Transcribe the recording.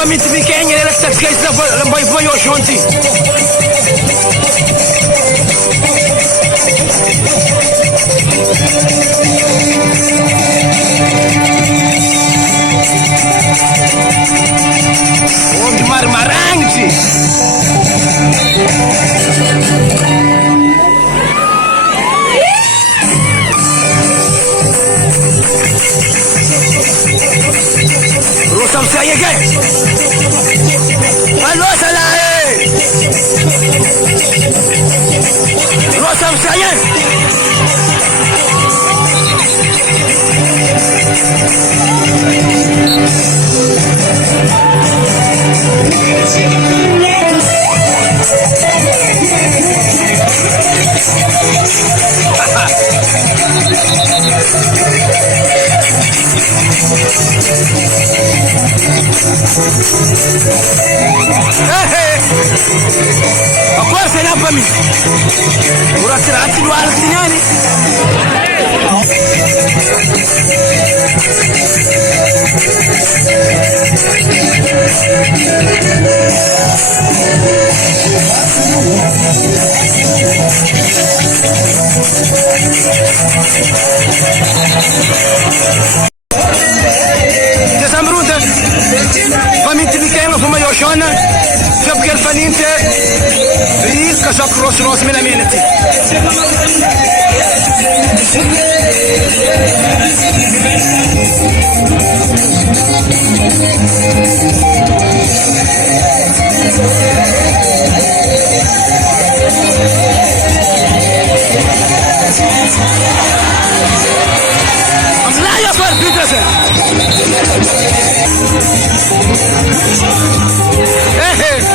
famille pequena, ela está esquecendo da boy boy oxonti. Onde marmarante. Rosam saya ke? Halo salah. Rosam saya. Agora será para mim. Agora será que do alto sinani. Faminte pequena, foi maior chona, já porque faminte feliz, que só cross nós meramente. Vamos lá, eu sou Peterson. Hey, hey.